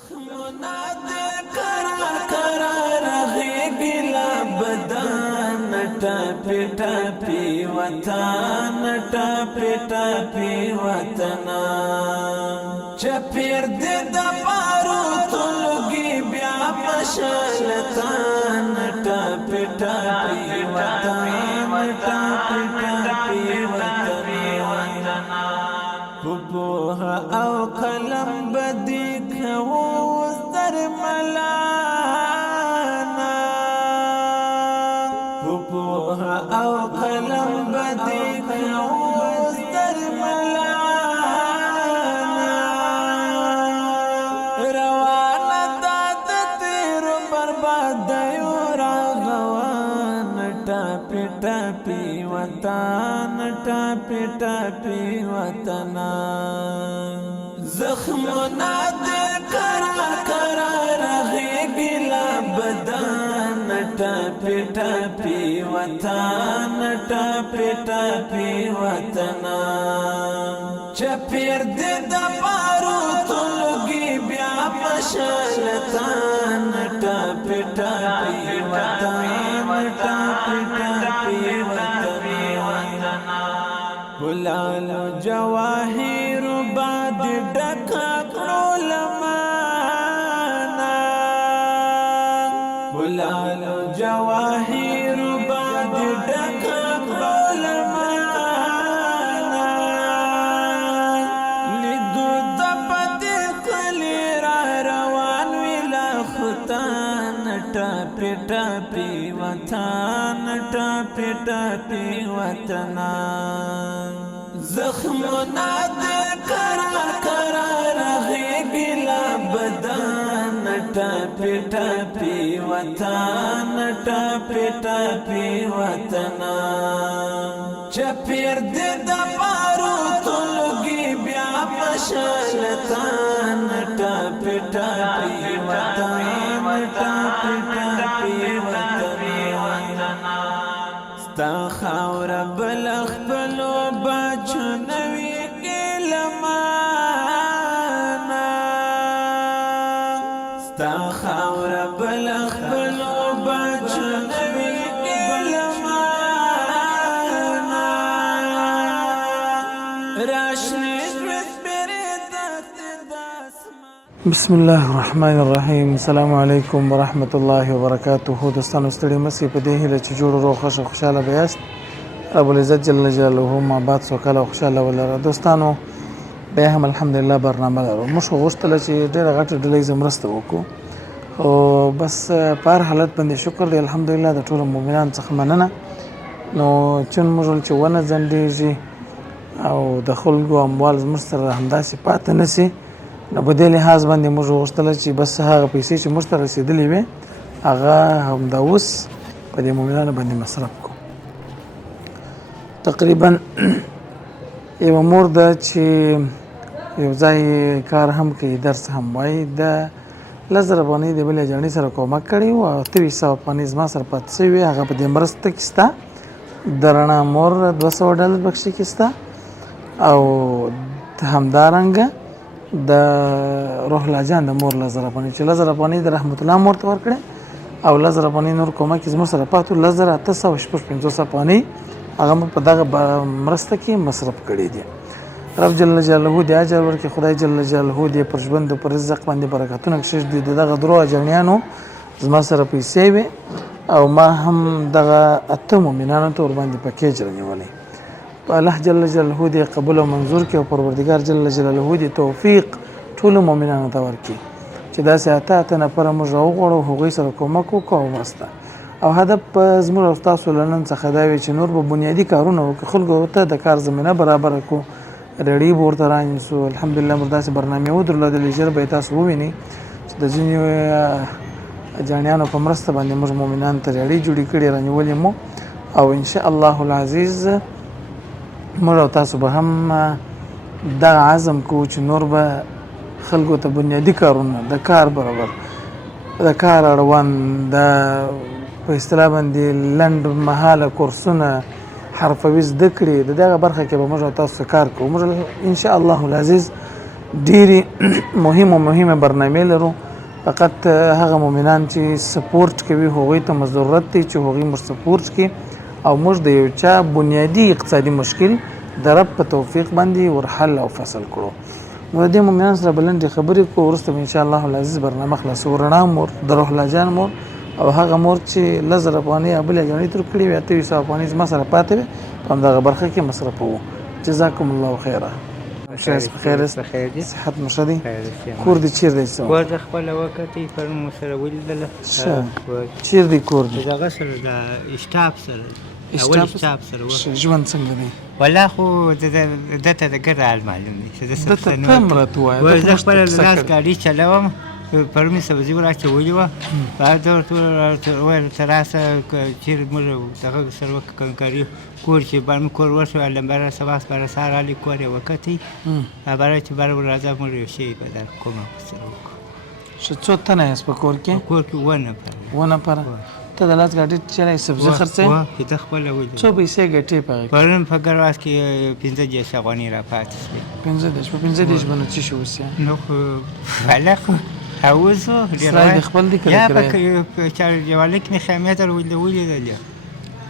زخمنا دې کرا کرا رغېږي لا بدن ټپې ټپې وطن ټپې ټپې وطن چپېر دې د باروتو لوګي بیا مشالتان ټپې ټپې وطن ټپې ټپې وطن پوها او قلم بدی کوو ستر ملانا پوها او قلم بدی کوو ستر ملانا روانه دا د تیرو بربادیو راغوان ټاپی ټاپی وطن ټاپی ټاپی وطن زخمنا دې کرا کرا رغېږي لا بدن ټاپی ټاپی وطن ټاپی ټاپی وطن چپېر دې د باروتو لوګي بیا مشالتان ټاپی ټاپی وطن ټاپی ټاپی وطن ګلانو جواهر باد ډکا کړو لمانا ګلانو جواهر باد ډکا کړو لمانا لیدو د پدې کلی را روان ویلا ختان ټاپی ټاپی وطن ټاپی ټاپی وطن زخمنا دې کرا کرا رغېږي لا بدن ټاپی ټاپی وطن ټاپی ټاپی وطن چپېر دې د باروتو لوګي بیا مشالتان ټاپی ټاپی وطن ټاپی ټاپی وطن ستا خاوره بل خپلو بچو نوي ګلمانا ستا خاوره بل خپلو بچو نوي ګلمانا راشنې بسم الله الرحمن الرحیم. السلام علیکم ورحمت الله وبرکاته. دوستانو ستړي مسئ په دې هیله چې جوړ روغ خوشاله بیاست. رب العزت جل جلاله ما بعد سوکاله خوشاله ولره. دوستانو بیا هم الحمدلله برنامه لرو. موږ غوښتل چې ډېره غټه ډلې مرسته وکړو او بس په هر حالت باندې شکر دی الحمدلله د ټولو مؤمنانو څخه مننه. نو چون موږ چې ونه ځنډېږي او د خلکو اموال زموږ سره همداسې پاتې نه سي نو په دې لحاظ باندې موږ غوښتل چې بس هغه پیسې چې موږ ته رسېدلې وي هغه همدا اوس په دې مؤمنانو باندې مصرف کړو. تقریبا یوه مور ده چې یو ځای کار هم کوي درس هم وایي د 10,000 افغانۍ د بلې جاڼې سره کومک کړی و او 2300 افغانۍ زما سره پاتې شوي وي. هغه په دې مرسته کې شته. د رڼا مور $200 بخښي کې شته او همدارنګه د روح الله جان د مور 1000 افغانۍ چې 1000 افغانۍ د رحمت الله مور ته ورکړې او 1000 افغانۍ نور کومک زموږ سره پاتو 1850 افغانۍ هغه په دغه مرسته کې مصرف کړي دي. رب جل جلاله دې اجر ورکړي. خدای جل جلاله دې پر ژوند او پر رزق باندې برکتونه کښې دي. دغه درو اجرنیانو زما سره پیسې وي او ما هم دغه 8 مؤمنانو ته ورباندې پکیج رانیولی. الله جل جلاله دې قبول او منظور کړي او پروردګار جل جلاله دې توفیق ټولو مؤمنانو ته ورکړي چې داسې اته نفره موږ راوغواړو هغوی سره کومک وکړو او مرسته او هدف زموږ او ستاسو له نن څخه دا وي چې نور به بنیادي کارونه وکړو خلکو ته د کار زمینه برابره کړو ریډي به ورته رانیسو. الحمدلله موږ داسې برنامې ودرلودلې ژر به یې تاسو ووینئ چې د ځینې جانیانو په مرسته باندې موږ مؤمنانو ته ریډي جوړې کړې رانیولې مو او انشاء الله العزیز موږ او تاسو به هم دغه عزم کوو چې نور به خلکو ته بنیادي کارونه د کار برابر د کار اړوند د په اصطلاح باندې لنډ مهاله کورسونه حرفوي زده کړې د دغه برخه کې به موږ تاسو کار کوو. موږ ان شاء الله العزیز ډېرې مهمه برنامې لرو. فقط هغه مؤمنان چې سپورټ کوي هغوی ته ضرورت دی چې هغوی موږ سپورټ کړي او موږ د یو چا بنیادي اقتصادي مشکل د رب په توفیق باندې ورحل او فصل کړو. نو د دې مؤمنانو سره به لنډې خبرې کوو، وروسته به انشاءالله العزیز برنامه خلاصو. رڼا مور د روح الله جان مور او هغه مور چې 1000 افغانۍ او بلې جانې تر کړي وي 2800 افغانۍ زما سره پاتې وي په همدغه برخه کې مصرفوو. جزاکم الله خیره. شایست بخیر است؟ بخیر دي. صحت مو ښه دی؟ خیر دي. کور دې چیرې دی؟ څه کور د خپله وکتې پرون مو سره ولیدله. چیرې دی کور دی؟ د دغه سره د اشتاب سره اول اشتاب سره و. ژوند څنګه دی؟ والله خو دته د ګډ حال معلوم دی چې زه دته ته هم راته ووایه. زه خپله د لاس ګاډي چلوم، پرون مې سبزي ورچولې وه، بعد ورته وویل ته راسه چیرې موږ دغه سره وکړو همکاري کور چې بر مې کور وشو لمبره سباس بره سهار علي کور یې وکتې برای چې بره راځه موږ یو شی به در کومه سره وکړو. ښه څو تنه یاست په کور کې؟ کور کې 1 نفر. 1 نفره. ته د لاس ګاډي چلوې سبزي خرڅوې؟ چې ته خپله ولیدل. څو پیسې ګټې په هغې کې؟ پرون په ګرواز کې 15 افغانۍ راپاتې شوې. 15 په 15 به نو څه شي اوس نو خو والله خو اوسو سرای د خپل دی که د کرایې؟ یا په چاردیواله کې مې خیمې ته ولیدلې.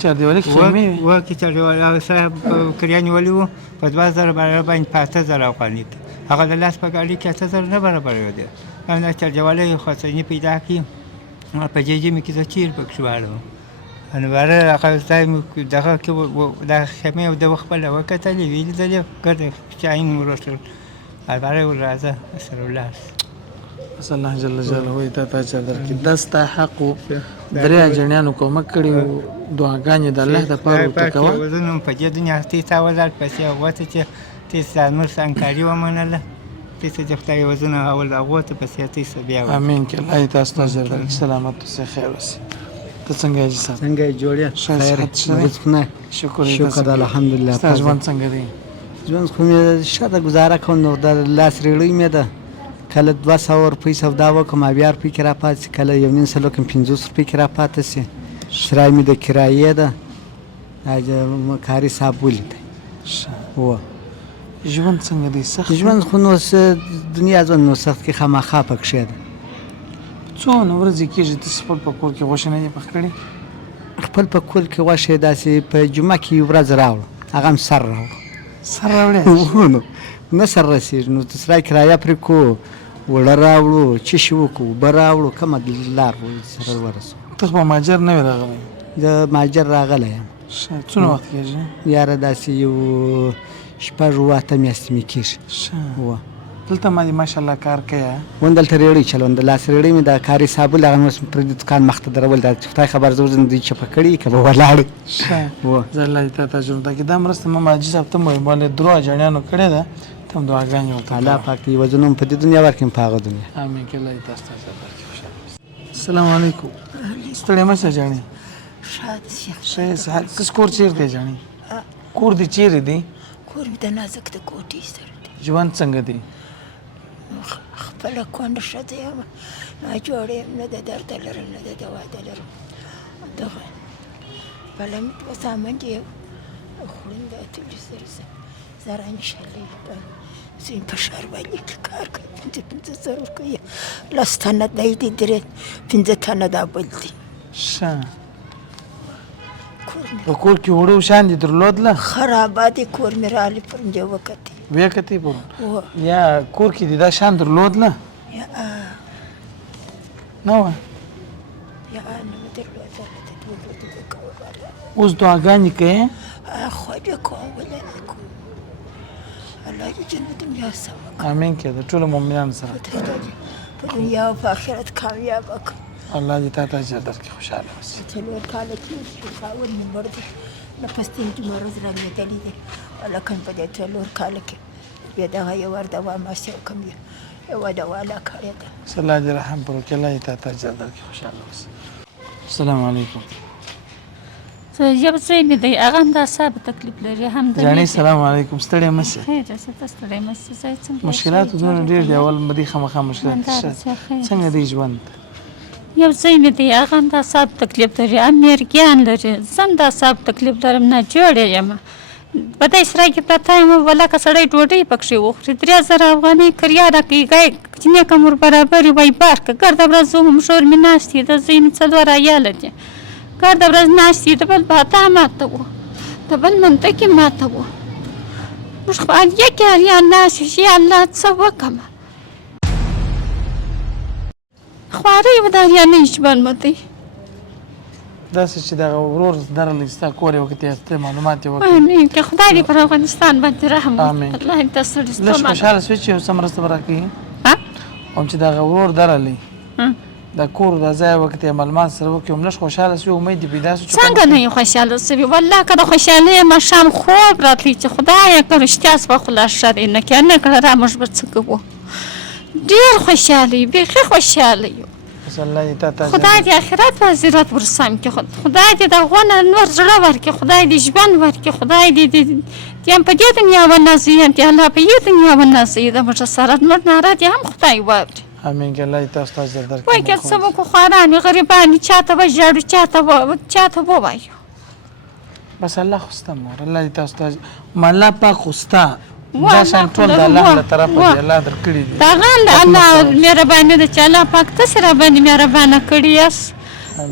چاردیواله کې خیمې وې؟ و کې چاردیواله صاحب کرایه نیولې وو په 2000 باندې په 8000 افغانۍ کې. هغه د لاس په ګاډي کې 8000 نه برابر دی. دا چاردیواله یې خوځنې پیدا کړي په جېجې مې کې زه چیر پکښې واړم. نو باره هغه ځای مې دغه کې دا خیمې د خپله وکتلې ویې لیدلې ګرد چاین مو راښول باره ور راځه سره ولاړ. اسأل الله جل جلاله تا ته اجر درکړي. دا ستا حق و. درې اجنیانو کومک کړي وو، دعاګانې د الله دپاره ورته کوه. زه نو په دې دنیا ته تا ولاړ پسې هغو ته چې ته زموږ همکاري ومنله ته چې د خدای وزونه اول هغو ته پسې ته بیا امین که الله یې تاسو ته اجر درکړي. سلامت اوسئ، خیر اوسئ. ته څنګه یې جسد؟ څنګه یې جوړې؟ خیر شکر الحمدلله. ستا ژوند څنګه دی؟ ژوند خو مې ښه ده، ګزاره کوم. نو د لاس ریړۍ مې ده، کله 200 روپۍ سودا وکړم اویا روپۍ کې راپاتې شي، کله 1.5 وکړم 50 روپۍ کې راپاتې شي. سرای مې د کرایې ده، کاري صاحب ولیدی. و ژوند څنګه دی؟ سخت ژوند خو نو دنیا ژوند نو سخت کې خامخا پکښې ده. څونه ورځې کېږي ته خپل په کور کې غوښه نه دې پخ کړې؟ خپل په کور کې غوښې داسې په جمعه کې یو ورځ راوړو، هغه هم سر راوړو. سر راوړې؟ نو نه سر رسېږي. نو د سرای کرایه پرې کړو، وړه راوړو، څه شي وکړو، اوبه راوړو، کومه لار سره ورسو. ته خو په مهاجر نه وې راغلی؟ زه مهاجر راغلی یم. څونه وخت کېږي؟ یاره داسې یو 6-8 میاشتې مې کېږي. و دلته ما دې ماشاءالله کار کوې؟ ون دلته ریړۍ چلوم، د لاس ریړۍ مې د کاري صاحب ولې هغه مې پر دوکان مخ ته درول. دا خدای خبر زه ورځم دوی چپه کړي که به ولاړې. زه الله دې تا ته اجر درکړي. دا مرسته ما حاجي صاحب ته مې ویل باندې درو اجنیانو کړې ده، ته هم دعاګانې ورته کوه. الله پاک دې وزنونه هم په دې دنیا ورکړي په هغه دنیا. امین که الله دې تاسو ته اجر درکړي. خوشحاله اوسئ. السلام علیکم. ستړې مه شه جانې. ښه یې صحت. ته کور چېرته دی جانې؟ کور دې چیرې دی؟ کور مې د نازک د کوټې سره دی. ژوند څنګه دی؟ خپله کونډه ښځه یم، ناجوړه یم، نه د درده لرم نه د واده لرم. دغه بله مې 2 زامن دي، خورم د اتلي سره زرانې شلې زه یم په ښاروالۍ کې کار کوم. 15 زره ورکوي، 10 تنه دی دي، 15 تنه دا بل دي. ښه په کور کې وړو شیان دې درلودله؟ خرابه دي. کور مې راغلی پر مې وکتې ویې کتې پرون؟ یا کور کې دې دا شیان درلودله؟ نه وه؟ یا نه مې درلودله. اوس دعاګانې کوې؟ خو دې کوم ولې نه کوم. الله دې جنت دنیا سمه کړي. امین که د ټولو مؤمنانو سره په دنیا او په آخرت کامیابه کړي. الله دې تا ته اجر درکړي. خوشحاله اوسې. 4 کاله تېر شو، خاوند مې مړ دی، نفس تېر جمعه ورځ رالوېدلی دی. هلکن په دې 4 کاله کې بیا دغه یو ور دوا ماسې وکړم، یوه دوا لا کړې ده. الله دې رحم پر وکړي. الله دې تا ته اجر درکړي. خوشحاله اوسې. السلام علیکم. یو ځای مې دی، هغه هم دا صاحب تکلیف لري. هم جانې سلام علیکم. ستړی مه شې. خیر شه، ته ستړی مه شې. ځای څنګه مشکلات زموږ ډېر دي، اول به دې خامخا مشکلات څنګه دی ژوند؟ یو ځای مې دی، هغه هم دا صاحب تکلیف لري، هم میرګیان لري. زه هم دا صاحب تکلیف لرم، ناجوړه یم. په دې سره کې پرته یم ولکه سړی ډوډۍ پکښې وخوري 3000 افغانۍ کریا راکوي ګای کوچنی کمر برابر وای بار که ګرده ورځ زه هم شور مې ناست د ځینې 4 ریاله دي ګرده ورځ ناست د بل باتا ماته و د بل منطقې ماته و موږ خو یک ریال ناست چې الله څه وکړمه خوارۍ و دا ریالۍ ژوند مه دی داسې چې دغه ورور درلی ستا کور یې وکتې ته معلومات یې وکړې آمین که خدای دې پر افغانستان باندې رحم آمین. وکړي الله دې ته سړي لږ ستومانه خوشحاله شوې چې یو څه مرسته به راکوي ها؟ هم چې دغه ورور درلی ها. د کور د ځای وکتې معلومات سره وکړي هم لږ خوشحاله شوې امید دې پیدا شو چې څنګه نه یې خوشحاله شوي والله که د خوشحالۍ ماښام خوب راتلی چې خدایه که رښتیا سوه خو لا ښه دی نه که نه کړه را موږ به څه کوو ډېر خوشحاله یو بیخي خوشحاله یو بس الله دې تا ته خدای دې آخرت او زیرت ورسم کړي خدای دې د غونه نور زړه ورکړي خدای دې ژوند ورکړي خدای دې هم په دې دنیا ونازوي هم دې الله په دې دنیا ونازوي د موږ سره زموږ ناره دې هم خدای واوري امین که الله دې تاسو ته اجر درکړي وایي که څه وکړو خواران وي غریبان وي چاته به ژاړو چاته ووایو بس الله خو ستا مور الله دې تاسو ته الله پاک خو ستا واه، دا شان ټول د الله له طرفه واه. دی الله درکړي دي دا غان د الله مهرباني ده چې الله پاک تاسې راباندې مهربانه کړي یاست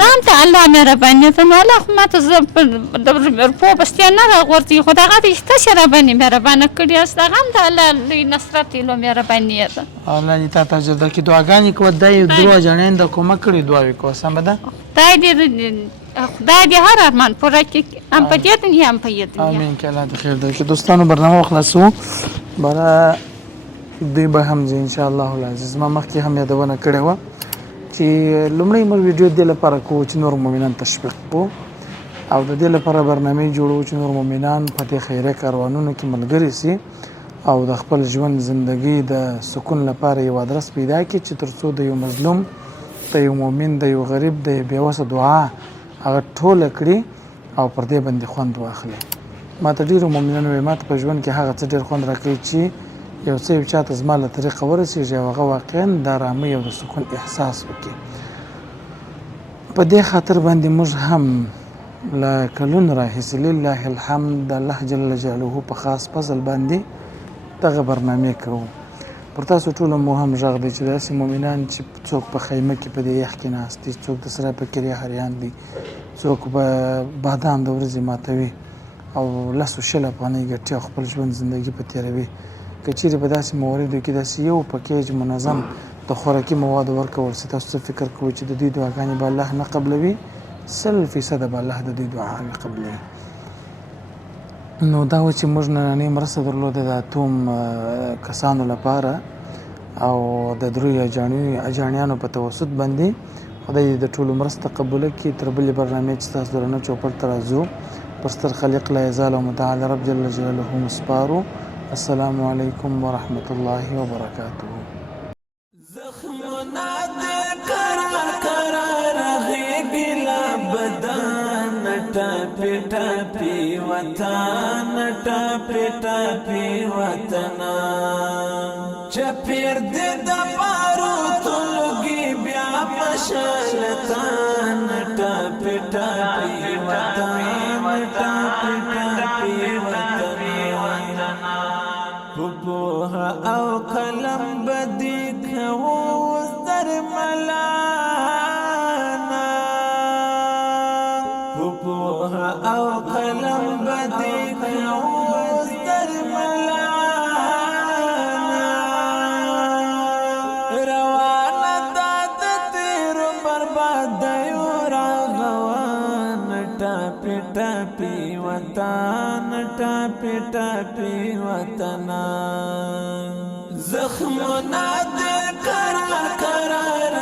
دا هم د الله مهرباني ده نو الله خو ماته زه د روپو بستیا نه راغورځي خو دغه دې تاسې راباندې مهربانه کړي یاست دغه هم د الله لوی نصرت لو مهرباني ده الله دې تا ته اجر درکړي دعاګانې کوه دا یې درو جنین د کومک کړي دعاوې کوه سمه ده خدای دې هر ارمان پوره کړي هم په دې دنیا هم په دې دنیا آمین که الله دې خیر درکړي دوستانو برنامه خلاصو برا دوی به هم ځي انشاءالله العزیز ما مخکې هم یادونه کړې وه چې لومړی موږ ویډیو دې لپاره کوو چې نور مؤمنان تشویق کړو او د دې لپاره برنامې جوړو چې نور مؤمنان په دې خیریه کاروانونو کې ملګري سي او د خپل ژوند زندگی د سکون لپاره یو ادرس پیدا کړي چې تر څو د یو مظلوم د یو مؤمن د یو غریب د یو بېوسه دعا هغه ټوله کړي او پر دې باندې خوند واخلي ما ته ډېرو مؤمنانو وایي ما ته په ژوند کې هغه څه ډېر خوند راکوي چې یو څه یو چاته زما له طریقه ورسېږي او هغه واقعا د ارامۍ او د سکون احساس وکړي په دې خاطر باندې موږ هم له کلونو راهیسې لله الحمد د الله جل جلاله په خاص فضل باندې دغه برنامې کوو پر تاسو ټولو مو هم غږ دی چې داسې مؤمنان چې څوک په خیمه کې په دې یخ کې ناست دي څوک د سره په کریا حریان دي څوک په بادام د ورځې ماتوي او لسو شل افغانۍ ګټي او خپل ژوند زندگی په تېروي که چیرې په داسې مواردو کې داسې یو پکیج منظم د خوراکي موادو ورکول سي تاسو څه فکر کوئ چې د دوی دعاګانې به الله نه قبلوي 100% به الله د دوی دعاګانې قبلوي نو دا و چې موږ نننۍ مرسته درلوده د اتوم کسانو لپاره او د دریو اجاڼیانو په توسط باندې خدای دې د ټولو مرسته قبوله کړي تر بلې برنامې چې تاسو درنه چوپړ ته راځو پر ستر خالق لا یزال او متعال رب جل جلاله مسپارو السلام علیکم ورحمة الله وبرکاته زخمنا دې کرار غېږې لا بدن ټاپې ټاپې وطن ټاپې ټاپې وطن چپېر دې د باروتو لوګي بیا مشالتان ټاپې ټاپې وطن ټاپې ټاپې وطن پوها او قلم بدی کوو زر ملانا پوها او قلم بدی کوو زر ملانا روانه داد تیر برباد یو راغوان ټاپې ټاپې وطن ټاپې ټاپې وطن زخمنا دې کرار کرار